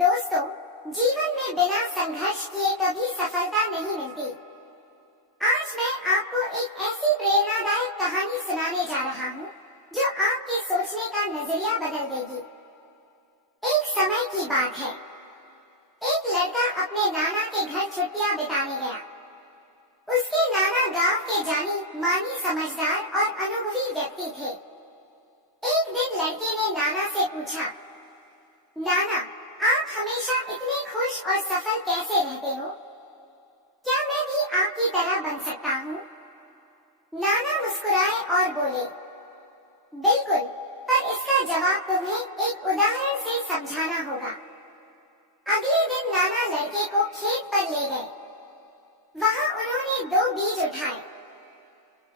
दोस्तों, जीवन में बिना संघर्ष किए कभी सफलता नहीं मिलती। आज मैं आपको एक ऐसी प्रेरणादायक कहानी सुनाने जा रहा हूँ जो आपके सोचने का नजरिया बदल देगी। एक समय की बात है, एक लड़का अपने नाना के घर छुट्टियां बिताने गया। उसके नाना गांव के जानी मानी समझदार और अनुभवी व्यक्ति थे। एक दिन लड़के ने नाना से पूछा, नाना, आप हमेशा इतने खुश और सफल कैसे रहते हो? क्या मैं भी आपकी तरह बन सकता हूँ? नाना मुस्कुराए और बोले, बिल्कुल, पर इसका जवाब तुम्हें एक उदाहरण से समझाना होगा। अगले दिन नाना लड़के को खेत पर ले गए। वहाँ उन्होंने 2 बीज उठाए।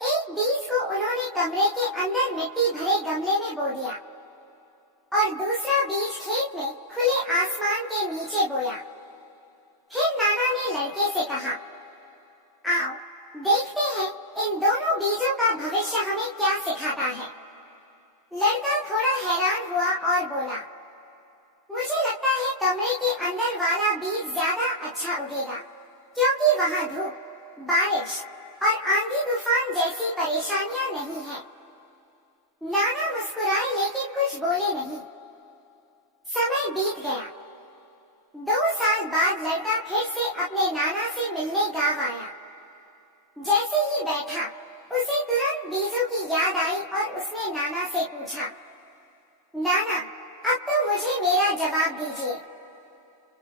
एक बीज को उन्होंने कमरे के अंदर मिट्टी भरे गमले में बो दिया और दूसरा बीज खेत में खुले आसमान के नीचे बोया। फिर नाना ने लड़के से कहा, आओ देखते हैं इन दोनों बीजों का भविष्य हमें क्या सिखाता है। लड़का थोड़ा हैरान हुआ और बोला, मुझे लगता है कमरे के अंदर वाला बीज ज्यादा अच्छा उगेगा, क्योंकि वहाँ धूप, बारिश और आंधी तूफान जैसी परेशानियां नहीं है। नाना मुस्कुराए लेकिन कुछ बोले नहीं। समय बीत गया। 2 साल बाद लड़का फिर से अपने नाना से मिलने गांव आया। जैसे ही बैठा, उसे तुरंत बीजों की याद आई और उसने नाना से पूछा, नाना, अब तो मुझे मेरा जवाब दीजिए।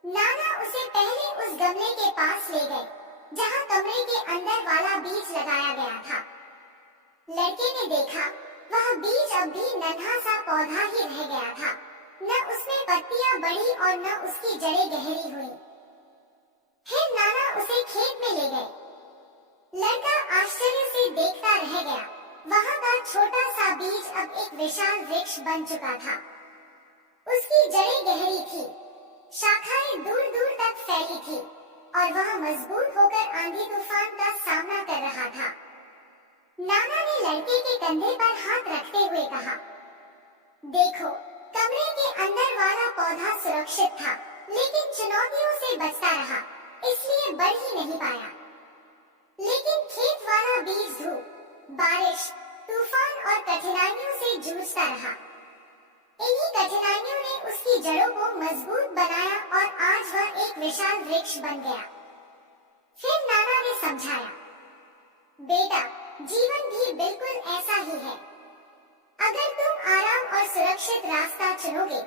नाना उसे पहले उस गमले के पास ले गए जहाँ कमरे के अंदर वाला बीज लगाया गया था। लड़के ने देखा, वह बीज अब भी नन्हा सा पौधा ही रह गया था। न उसमें पत्तियां बढ़ी और न उसकी जड़ें गहरी हुई। फिर नाना उसे खेत में ले गए। लड़का आश्चर्य से देखता रह गया। वहाँ का छोटा सा बीज अब एक विशाल वृक्ष बन चुका था। उसकी जड़ें गहरी थी, शाखाएं दूर दूर तक फैली थी और वह मजबूत होकर आंधी तूफान का सामना कर रहा था। नाना ने लड़के के कंधे पर हाथ रखते हुए कहा, देखो, कमरे के अंदर वाला पौधा सुरक्षित था, लेकिन चुनौतियों से बचता रहा, इसलिए बढ़ ही नहीं पाया। लेकिन खेत वाला बीज धूप, बारिश, तूफान और कठिनाइयों से जूझता रहा। इन्हीं कठिनाइयों ने उसकी जड़ों को मजबूत बनाया और आज वह एक विशाल वृक्ष बन गया। फिर नाना ने समझाया, बेटा, जीवन भी बिल्कुल ऐसा ही है। अगर तुम आराम और सुरक्षित रास्ता चुनोगे,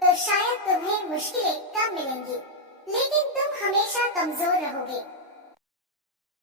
तो शायद तुम्हें मुश्किलें कम मिलेंगी, लेकिन तुम हमेशा कमजोर रहोगे।